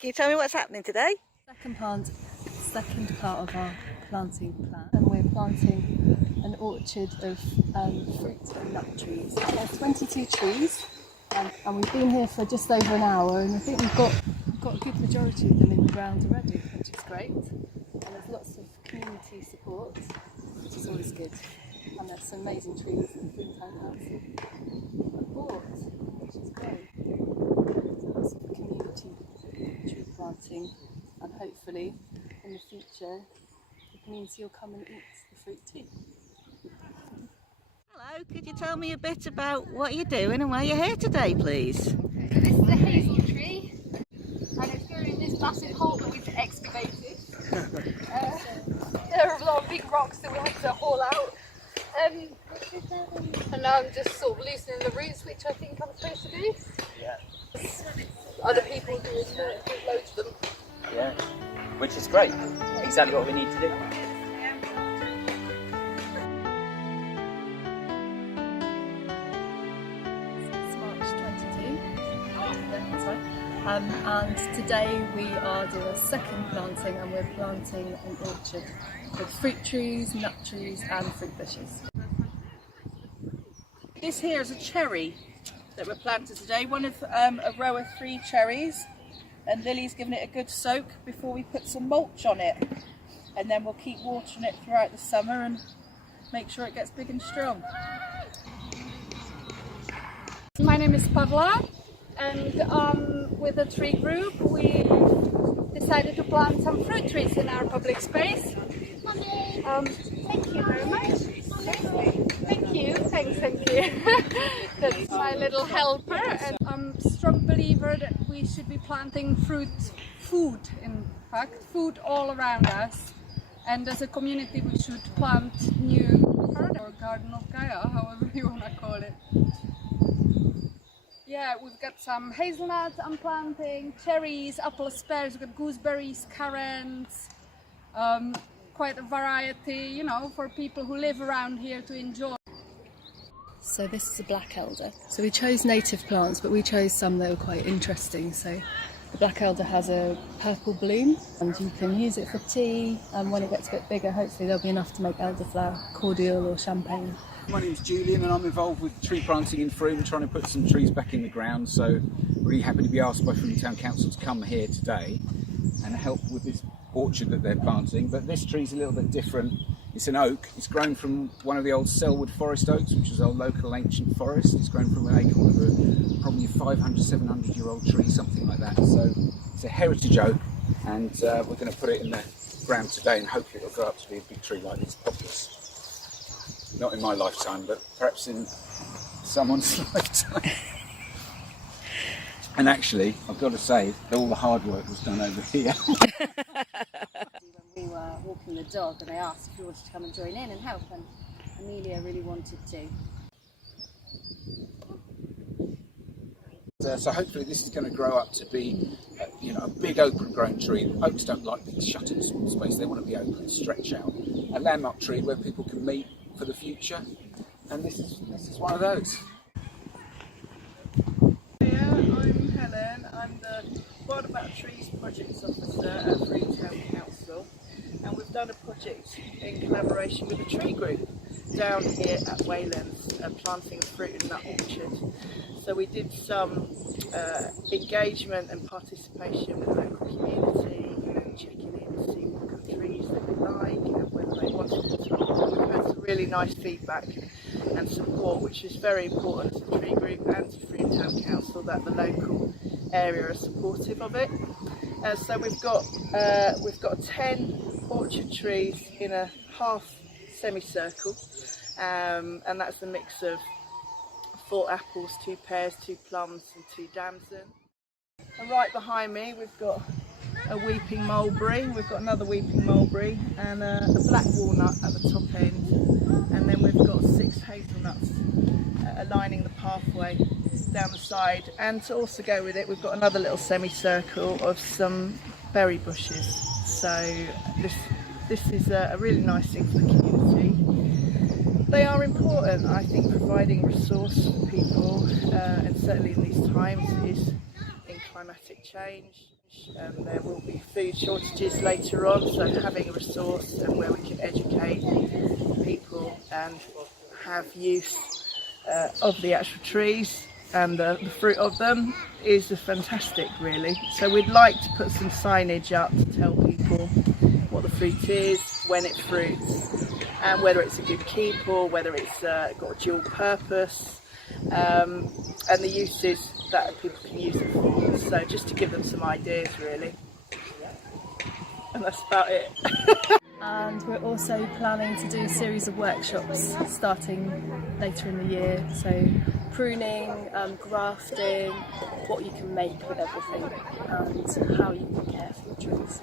Can you tell me what's happening today? Second part of our planting plan, and we're planting an orchard of fruit and nut trees. There's 22 trees, and we've been here for just over an hour, and I think we've got a good majority of them in the ground already, which is great. And there's lots of community support, which is always good. And there's some amazing trees that the Frome Town Council bought, which is great. So lots of community tree planting, and hopefully in the future the community will come and eat the fruit too. Hello, could you tell me a bit about what you're doing and why you're here today, please? So this is a hazel tree, and it's going in this massive hole that we've excavated. There are a lot of big rocks that we have to haul out. And now I'm just sort of loosening the roots, which I think I'm supposed to do. Yeah. Other people doing loads of them. Yeah. Which is great. Exactly what we need to do. It's March 22, that's right. And today we are doing a second planting, and we're planting an orchard with fruit trees, nut trees and fruit bushes. This here is a cherry that we're planting today, one of a row of 3 cherries, and Lily's given it a good soak before we put some mulch on it, and then we'll keep watering it throughout the summer and make sure it gets big and strong. My name is Pavla, and with the tree group we decided to plant some fruit trees in our public space. Thank you very much. Thank you. Thank you. That's my little helper, and I'm a strong believer that we should be planting food all around us, and as a community we should plant new garden of Gaia, however you want to call it. Yeah, we've got some hazelnuts I'm planting, cherries, apple pears, we've got gooseberries, currants, quite a variety, you know, for people who live around here to enjoy. So this is a black elder. So we chose native plants, but we chose some that were quite interesting. So the black elder has a purple bloom, and you can use it for tea, and when it gets a bit bigger hopefully there'll be enough to make elderflower cordial or champagne. My name's Julian, and I'm involved with tree planting in Frome, trying to put some trees back in the ground. So really happy to be asked by Frome Town Council to come here today and help with this orchard that they're planting. But this tree's a little bit different. It's an oak. It's grown from one of the old Selwood forest oaks, which is our local ancient forest. It's grown from an acorn of probably a 500, 700 year old tree, something like that. So it's a heritage oak, and we're going to put it in the ground today, and hopefully it'll grow up to be a big tree like these poplars. Not in my lifetime, but perhaps in someone's lifetime. And actually, I've got to say, all the hard work was done over here. We were walking the dog, and I asked if you wanted to come and join in and help, and Amelia really wanted to. So hopefully this is going to grow up to be, a big open-grown tree. Oaks don't like being shut in a small space; they want to be open, stretch out. A landmark tree where people can meet for the future, and this is one of those. Yeah, I'm Helen. I'm the What About Trees Projects Officer at Frome Town Council, and we've done a project in collaboration with the tree group down here at Waylands, planting a fruit and nut orchard. So we did some engagement and participation with the local community, checking in to see what kind of trees they would like and whether they wanted to plant. We've had some really nice feedback and support, which is very important to the tree group and to Frome Town Council, that the local area are supportive of it. So we've got 10 orchard trees in a half semicircle, and that's a mix of 4 apples, 2 pears, 2 plums and 2 damson. And right behind me we've got a weeping mulberry, we've got another weeping mulberry, and a black walnut at the top end, and then we've got 6 hazelnuts lining the pathway down the side. And to also go with it, we've got another little semicircle of some berry bushes. So this is a really nice thing for the community. They are important, I think, providing resource for people, and certainly in these times is in climatic change. And there will be food shortages later on, so having a resource and where we can educate people and have use of the actual trees and the fruit of them is fantastic, really. So we'd like to put some signage up to tell people what the fruit is, when it fruits, and whether it's a good keep or whether it's got a dual purpose, and the uses that people can use it for. So just to give them some ideas, really. And that's about it. And we're also planning to do a series of workshops starting later in the year. So pruning, grafting, what you can make with everything, and how you can care for the trees.